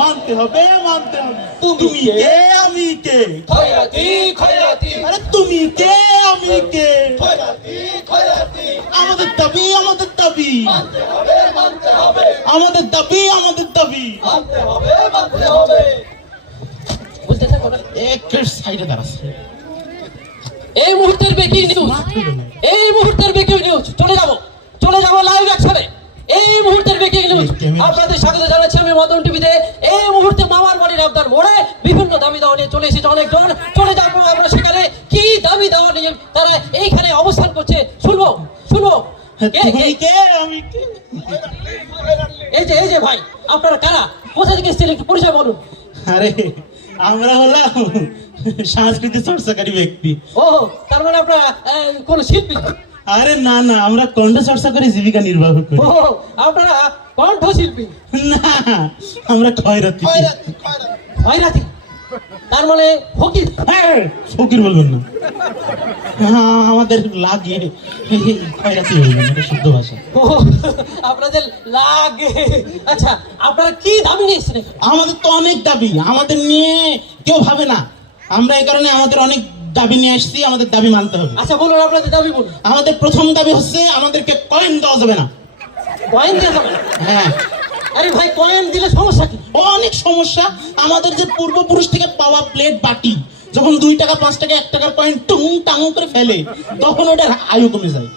মানতে হবে মানতে হবে। তুমি কে আমি কে? খয়রাতি খয়রাতি আরে তুমি কে আমি কে? খয়রাতি খয়রাতি আমাদের দাবি আমাদের দাবি মানতে হবে মানতে হবে আমাদের দাবি আমাদের দাবি। মানতে হবে মানতে হবে। বুঝতে থাকো না। একের সাইডে দাঁড়াচ্ছে। এই মুহূর্তের ব্রেকিং নিউজ, এই মুহূর্তের ব্রেকিং নিউজ। চলে যাব লাইভ অ্যাকশনে। এই মুহূর্তের ব্রেকিং নিউজ আপনাদের স্বাগত জানাচ্ছি আমি মদন টিভিতে। এই মুহূর্তে মামার বাড়ির আবদার মোড়ে বিভিন্ন দাবি দাওয়া নিয়ে চলে এসেছে অনেকজন। চলে যাবো আমরা সেখানে, কি দাবি দাওয়া নিয়ে তারা এইখানে অবস্থান করছে শুনবো। তুমি কে আমি কে? এই যে ভাই, আপনারা কারা, কোথা থেকে এসেছেন, একটু পরিচয় বলুন। আরে আমরা হলাম সংস্কৃতি চর্চাকারী ব্যক্তি। ও, তার মানে আপনারা কোন শিল্পী? আরে না না, আমরা কণ্ঠ চর্চা করে জীবিকা নির্বাহ করি। ও, আপনারা কণ্ঠশিল্পী? না, আমরা খয়রাতি। খয়রাতি তার মানে ফকির? হ্যাঁ, ফকির বলবেন না, আমাদের লাগে খয়রাতি বলবেন, এটা শুদ্ধ ভাষা। ও, আপনাদের লাগে। আচ্ছা, আপনারা কি দাবি নিয়েছেন? আমাদের তো অনেক দাবি, আমাদের নিয়ে কেউ ভাবে না। আমরা এই কারণে আমাদের অনেক দাবি নিয়ে আসছি, আমাদের দাবি মানতে হবে। আচ্ছা বলুন, আপনাদের দাবি বলুন। আমাদের প্রথম দাবি হচ্ছে আমাদেরকে কয়েন দেওয়া যাবে না। কয়েন দেওয়া যাবে না? হ্যাঁ। আরে ভাই, কয়েন দিলে সমস্যা কি? অনেক সমস্যা। আমাদের যে পূর্বপুরুষ থেকে পাওয়া প্লেট বাটি যখন 2 টাকা 5 টাকা 1 টাকার কয়েন টুং টাং করে ফেলে, তখন ওটার আয়ু কমে যায়।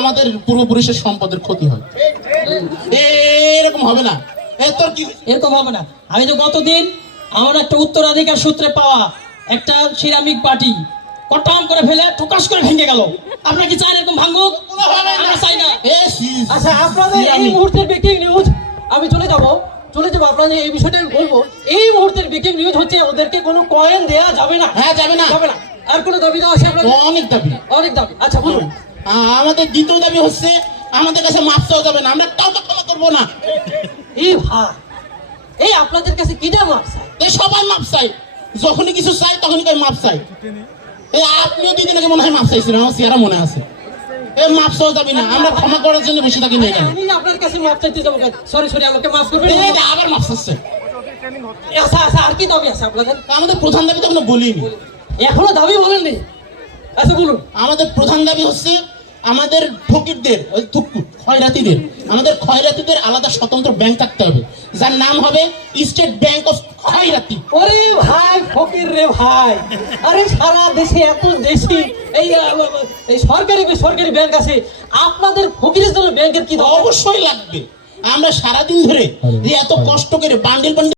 আমাদের পূর্বপুরুষের সম্পদের ক্ষতি হয়। এরকম হবে না। তোর কি এরকম হবে না? আমি তো গতদিন আমার একটা উত্তরাধিকার সূত্রে পাওয়া একটা সিরামিক বাটি কটাম করে ফেলে ঠুকাস করে ভেঙে গেল। আপনারা কি চান এরকম ভাঙুক? আমরা চাই না। আচ্ছা, আপনাদের এই মুহূর্তের ব্রেকিং নিউজ। আমি চলে যাব আপনাদের এই বিষয়টা আমি বলবো। এই মুহূর্তের ব্রেকিং নিউজ হচ্ছে ওদেরকে কোনো কয়েন দেয়া যাবে না। হ্যাঁ, যাবে না। আর কোনো দাবি দেওয়া আছে আপনাদের? অনেক দাবি। আচ্ছা বলুন। আমাদের দ্বিতীয় দাবি হচ্ছে আমাদের কাছে মাপ চাওয়া যাবে না, আমরা কাউকে ক্ষমা করবো না। এই ভাই, এই আপনাদের কাছে কি দেওয়া মাপ চাই? সবাই মাপ চাই, যখনই কিছু চাই তখনই মাপ চাই। আপনিও 2 দিন আগে মনে হয় মাপ চাইছিলেন, আমার চেহারা মনে আছে। মাপ চাওয়া যাবে না, আমরা ক্ষমা করার জন্য বসে থাকি না। আমি আপনার কাছে মাপ চাইতে যাবো? সরি, আমাকে মাফ করবেন। আবার মাপ চাচ্ছে। আচ্ছা, আর কি দাবি আছে আপনাদের? আমাদের প্রধান দাবি তো এখনো বলিনি। এখনো দাবি বলেননি? আচ্ছা বলুন। আমাদের প্রধান দাবি হচ্ছে আমাদের ফকিরদের, খয়রাতিদের, আমাদের খয়রাতিদের আলাদা স্বতন্ত্র ব্যাংক থাকতে হবে, যার নাম হবে স্টেট ব্যাংক অফ খয়রাতি। ওরে ভাই, ফকির রে ভাই! আরে সারা দেশে এত দেশি এই সরকারি ব্যাংক আছে, আপনাদের ফকিরের জন্য ব্যাংকের কি? অবশ্যই লাগবে। আমরা সারাদিন ধরে এত কষ্ট করে বান্ডিল